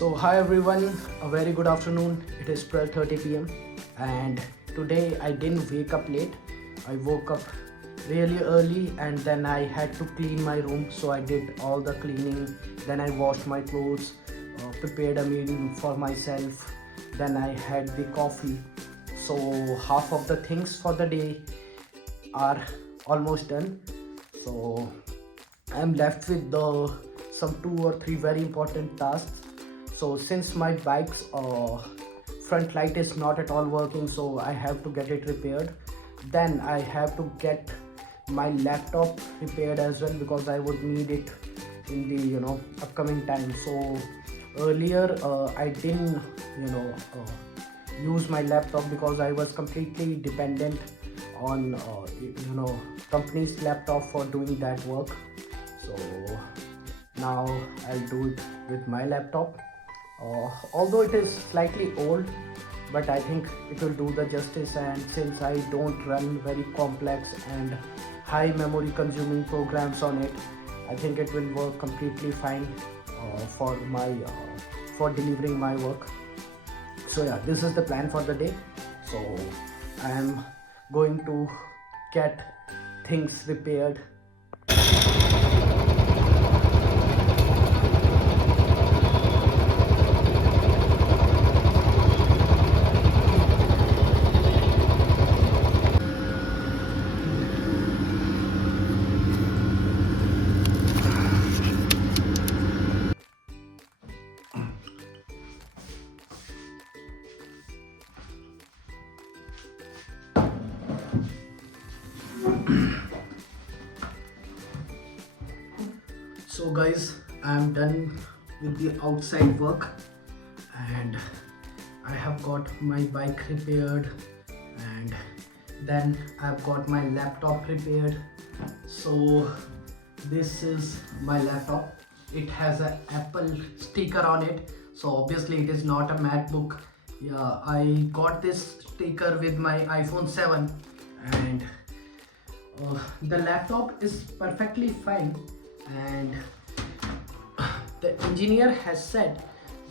So hi everyone, a very good afternoon. It is 12:30 p.m. and today I didn't wake up late. I woke up really early and then I had to clean my room. So I did all the cleaning. Then I washed my clothes, prepared a meal for myself. Then I had the coffee. So half of the things for the day are almost done. So I'm left with the some two or three very important tasks. So since my bike's front light is not at all working, so I have to get it repaired. Then I have to get my laptop repaired as well because I would need it in the upcoming time. So earlier I didn't use my laptop because I was completely dependent on company's laptop for doing that work. So now I'll do it with my laptop. Although it is slightly old, but I think it will do the justice, and since I don't run very complex and high memory consuming programs on it, I think it will work completely fine for delivering my work. So yeah, this is the plan for the day. So I am going to get things repaired. So guys, I am done with the outside work and I have got my bike repaired, and then I've got my laptop repaired. So this is my laptop. It has an Apple sticker on it, so obviously it is not a MacBook. Yeah, I got this sticker with my iPhone 7, and the laptop is perfectly fine, and the engineer has said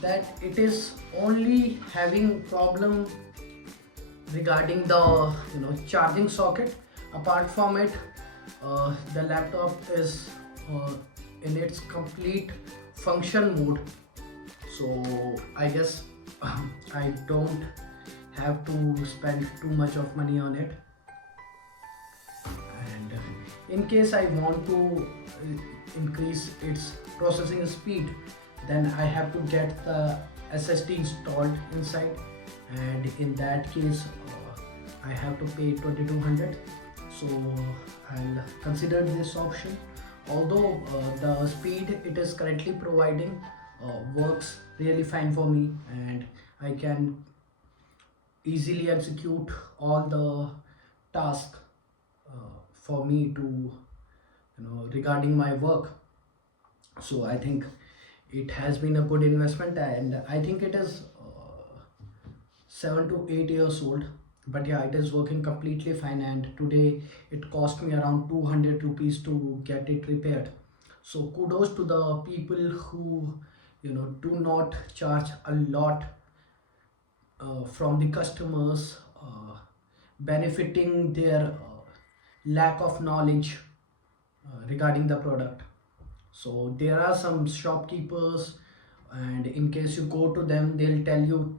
that it is only having problem regarding the charging socket. Apart from it, the laptop is in its complete function mode. So I guess I don't have to spend too much of money on it. And in case I want to increase its processing speed, then I have to get the SSD installed inside, and in that case I have to pay 2200. So I'll consider this option. Although the speed it is currently providing works really fine for me, and I can easily execute all the tasks for me to regarding my work. So I think it has been a good investment, and I think it is 7 to 8 years old. But yeah, it is working completely fine, and today it cost me around 200 rupees to get it repaired. So kudos to the people who do not charge a lot from the customers, benefiting their lack of knowledge regarding the product. So there are some shopkeepers, and in case you go to them, they'll tell you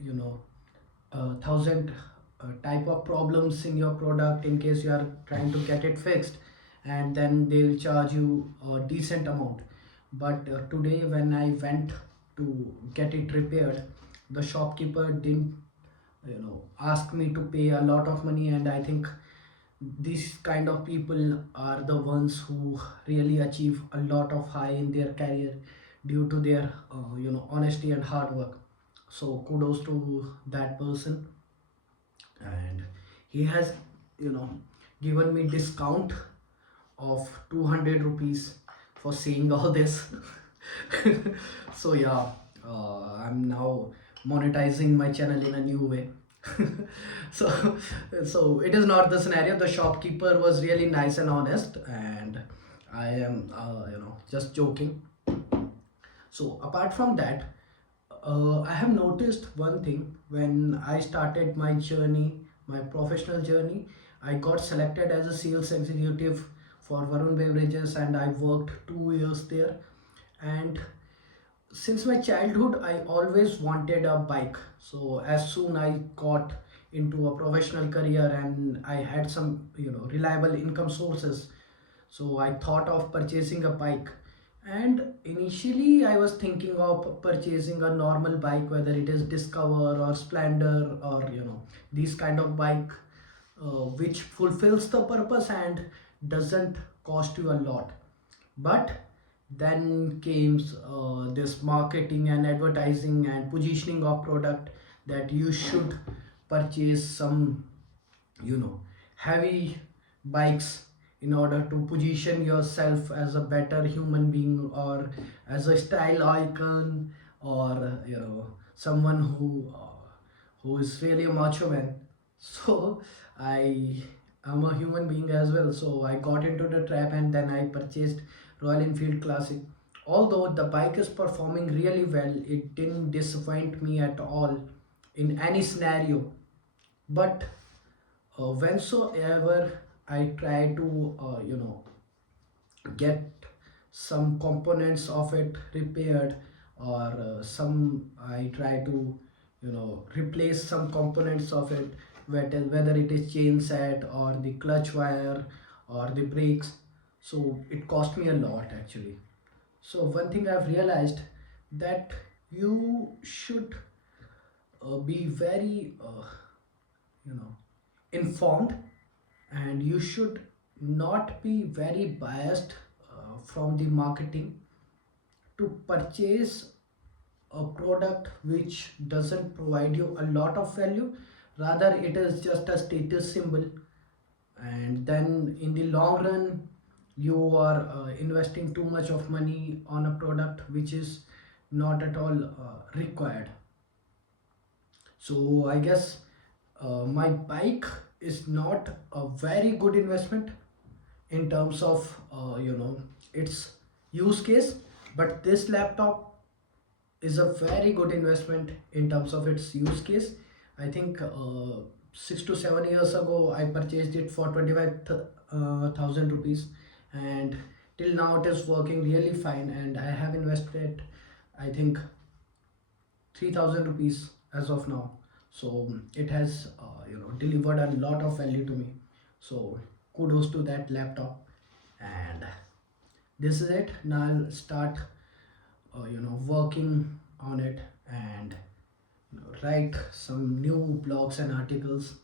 you know thousand type of problems in your product in case you are trying to get it fixed, and then they'll charge you a decent amount. But today when I went to get it repaired, the shopkeeper didn't ask me to pay a lot of money, and I think these kind of people are the ones who really achieve a lot of high in their career due to their honesty and hard work. So kudos to that person, and he has you know given me discount of 200 rupees for seeing all this. So yeah, I'm now monetizing my channel in a new way. so so it is not the scenario. The shopkeeper was really nice and honest, and I am just joking. So apart from that, I have noticed one thing when I started my journey, my professional journey. I got selected as a sales executive for Varun Beverages, and I worked 2 years there. And since my childhood, I always wanted a bike. So as soon I got into a professional career and I had some reliable income sources, so I thought of purchasing a bike. And initially I was thinking of purchasing a normal bike, whether it is Discover or Splendor, or these kind of bike, which fulfills the purpose and doesn't cost you a lot. But then came this marketing and advertising and positioning of product, that you should purchase some heavy bikes in order to position yourself as a better human being, or as a style icon, or someone who is really a macho man. So I am a human being as well, so I got into the trap and then I purchased Royal Enfield Classic. Although the bike is performing really well, it didn't disappoint me at all in any scenario. But whensoever I try to get some components of it repaired, or some I try to replace some components of it, whether it is chain set or the clutch wire or the brakes, so it cost me a lot actually. So one thing I've realized, that you should be very you know informed, and you should not be very biased from the marketing to purchase a product which doesn't provide you a lot of value. Rather, it is just a status symbol, and then in the long run you are investing too much of money on a product which is not at all required. So I guess my bike is not a very good investment in terms of its use case, but this laptop is a very good investment in terms of its use case. I think 6 to 7 years ago I purchased it for 25,000 rupees, and till now it is working really fine. And I have invested, I think, 3,000 rupees as of now. So it has delivered a lot of value to me. So kudos to that laptop. And this is it. Now I'll start working on it, and write some new blogs and articles.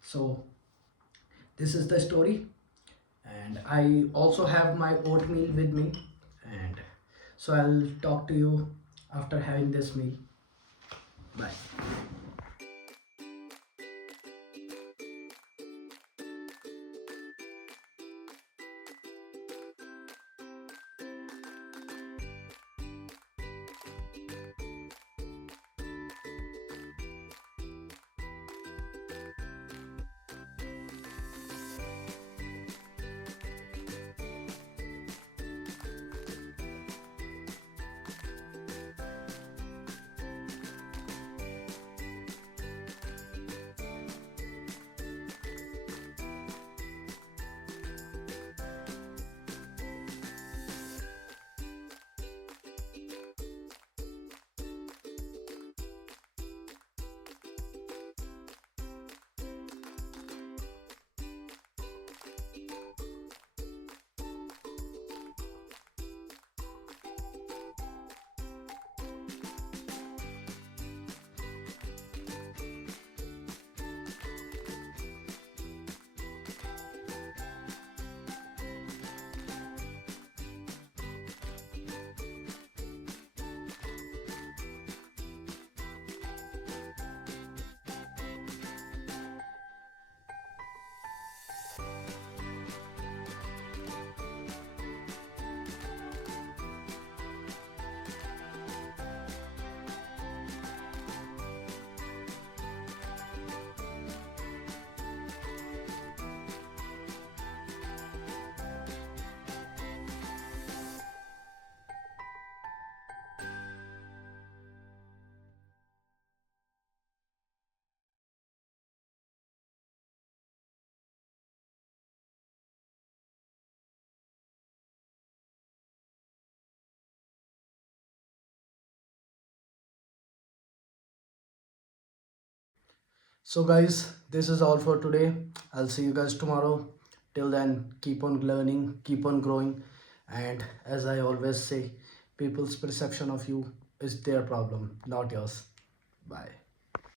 So this is the story, and I also have my oatmeal with me, and so I'll talk to you after having this meal. Bye. So guys, this is all for today. I'll see you guys tomorrow. Till then, keep on learning, keep on growing, and as I always say, people's perception of you is their problem, not yours. Bye.